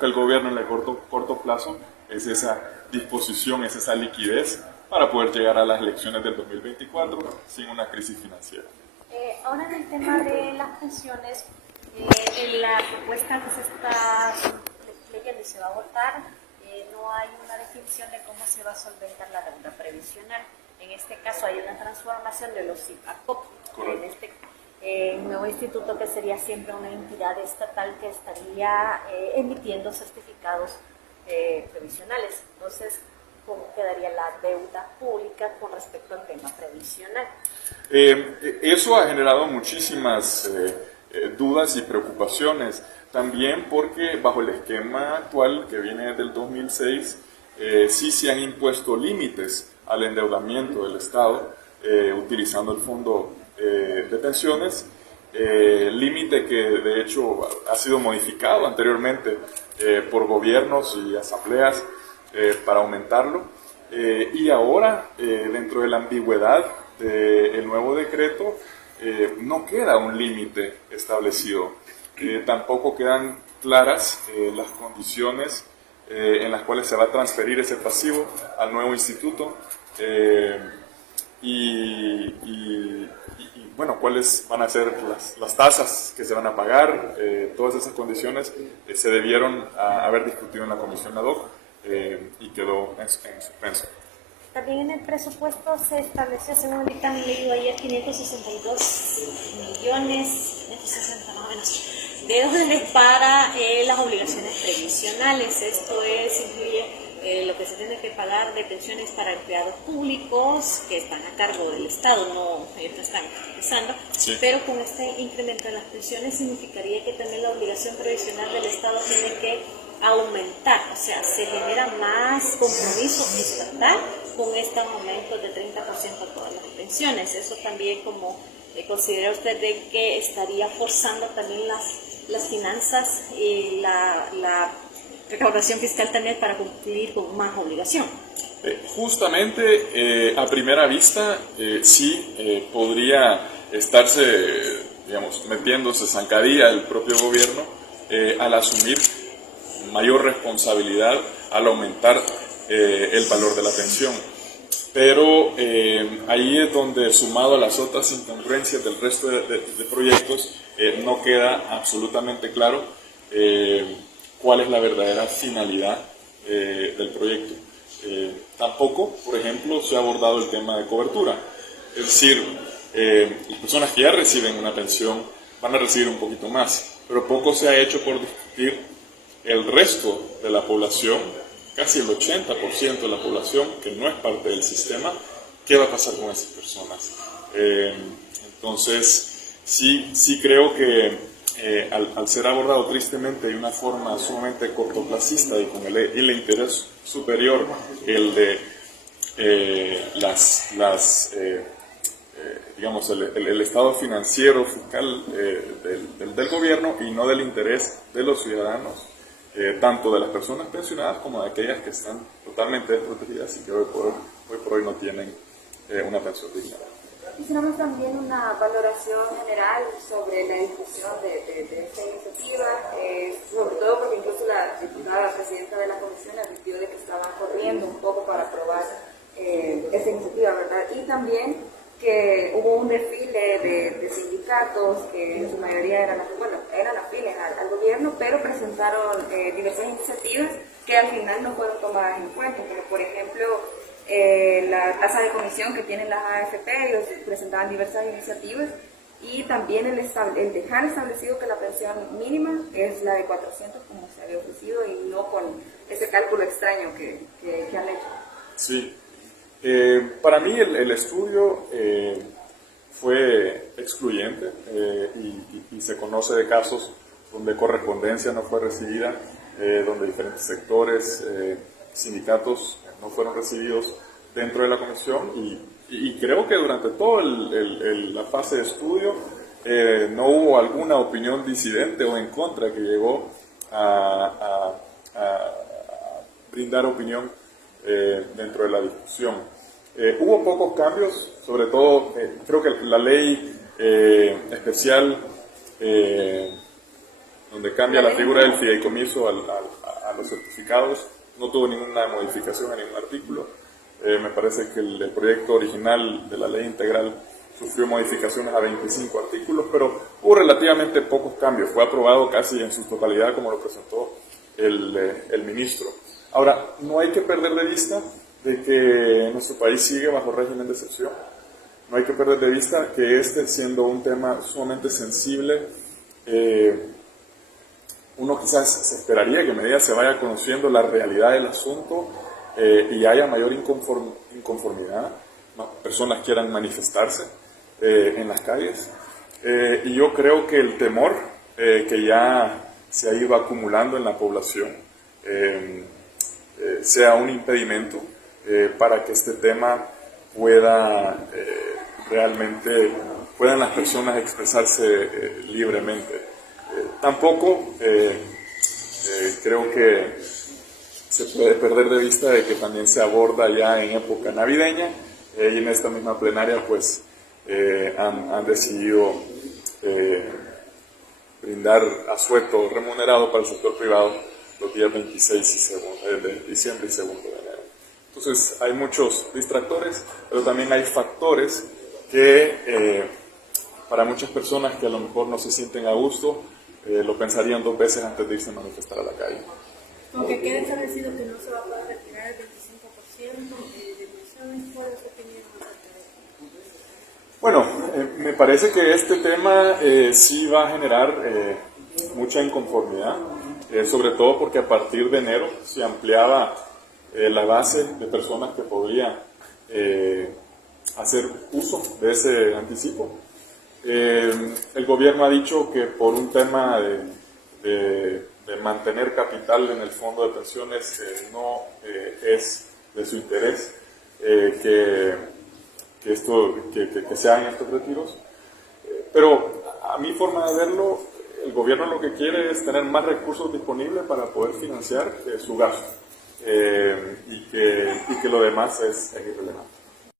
El gobierno en el corto plazo es esa disposición, es esa liquidez para poder llegar a las elecciones del 2024 sin una crisis financiera. Ahora en el tema de las pensiones, en la propuesta que se está leyendo y se va a votar, no hay una definición de cómo se va a solventar la deuda previsional. En este caso hay una transformación de los IPACOP en este nuevo instituto, que sería siempre una entidad estatal que estaría emitiendo certificados previsionales. Entonces, ¿cómo quedaría la deuda pública con respecto al tema previsional? Eso ha generado muchísimas dudas y preocupaciones, también porque bajo el esquema actual que viene del 2006, sí se han impuesto límites al endeudamiento del Estado utilizando el fondo de pensiones, límite que de hecho ha sido modificado anteriormente por gobiernos y asambleas para aumentarlo, y ahora dentro de la ambigüedad del nuevo decreto no queda un límite establecido, tampoco quedan claras las condiciones en las cuales se va a transferir ese pasivo al nuevo instituto, y bueno, cuáles van a ser las tasas que se van a pagar. Todas esas condiciones se debieron haber discutido en la comisión ad hoc y quedó en suspenso. También en el presupuesto se estableció, según el dictamen leído ayer, 562 millones, 560 más o menos, de dólares para las obligaciones previsionales. Esto incluye lo que se tiene que pagar de pensiones para empleados públicos que están a cargo del Estado, ellos no están empezando, sí. Pero con este incremento de las pensiones significaría que también la obligación previsional del Estado tiene que aumentar, o sea, se genera más compromiso estatal con este aumento de 30% a todas las pensiones. Eso también, como considera usted, de que estaría forzando también las finanzas y la recaudación fiscal también para cumplir con más obligación. Justamente, a primera vista, sí podría estarse, digamos, metiéndose zancadilla el propio gobierno al asumir mayor responsabilidad al aumentar el valor de la pensión. Pero ahí es donde, sumado a las otras incongruencias del resto de proyectos, no queda absolutamente claro cuál es la verdadera finalidad del proyecto. Tampoco, por ejemplo, se ha abordado el tema de cobertura. Es decir, las personas que ya reciben una pensión van a recibir un poquito más, pero poco se ha hecho por discutir el resto de la población, casi el 80% de la población que no es parte del sistema. ¿Qué va a pasar con esas personas? Entonces, sí creo que al ser abordado tristemente de una forma sumamente cortoplacista y con el interés superior, el de digamos, el estado financiero, fiscal del gobierno, y no del interés de los ciudadanos, tanto de las personas pensionadas como de aquellas que están totalmente desprotegidas y que hoy por hoy no tienen una pensión digna. Quisiéramos también una valoración general sobre la discusión de esta iniciativa, sobre todo porque incluso la diputada presidenta de la comisión advirtió de que estaban corriendo un poco para aprobar esta iniciativa, ¿verdad? Y también que hubo un desfile de sindicatos que en su mayoría eran afines al gobierno, pero presentaron diversas iniciativas que al final no fueron tomadas en cuenta, como por ejemplo la tasa de comisión que tienen las AFP. Ellos presentaban diversas iniciativas, y también el dejar establecido que la pensión mínima es la de 400 como se había ofrecido, y no con ese cálculo extraño que han hecho. Sí. Para mí el estudio fue excluyente, y se conoce de casos donde correspondencia no fue recibida, donde diferentes sectores, sindicatos no fueron recibidos dentro de la comisión, y creo que durante toda la fase de estudio no hubo alguna opinión disidente o en contra que llegó a brindar opinión dentro de la discusión. Hubo pocos cambios, sobre todo creo que la ley especial donde cambia la figura del fideicomiso a los certificados. No tuvo ninguna modificación a ningún artículo. Me parece que el proyecto original de la ley integral sufrió modificaciones a 25 artículos, pero hubo relativamente pocos cambios. Fue aprobado casi en su totalidad como lo presentó el ministro. Ahora, no hay que perder de vista de que nuestro país sigue bajo régimen de excepción. No hay que perder de vista que siendo un tema sumamente sensible, uno quizás se esperaría que a medida se vaya conociendo la realidad del asunto y haya mayor inconformidad, personas quieran manifestarse en las calles. Y yo creo que el temor que ya se ha ido acumulando en la población sea un impedimento para que este tema puedan las personas expresarse libremente. Tampoco creo que se puede perder de vista de que también se aborda ya en época navideña y en esta misma plenaria pues han decidido brindar asueto remunerado para el sector privado los días 26 de diciembre y 2 de enero. Entonces hay muchos distractores, pero también hay factores que para muchas personas que a lo mejor no se sienten a gusto, lo pensarían 2 veces antes de irse a manifestar a la calle. Aunque quede establecido que no se va a poder retirar el 25% de pensiones, ¿cuál es su opinión acerca de esto? Bueno, me parece que este tema sí va a generar mucha inconformidad, sobre todo porque a partir de enero se ampliaba la base de personas que podría hacer uso de ese anticipo. El gobierno ha dicho que por un tema de mantener capital en el fondo de pensiones no es de su interés que se hagan estos retiros, pero a mi forma de verlo, el gobierno lo que quiere es tener más recursos disponibles para poder financiar su gasto y que lo demás es irrelevante.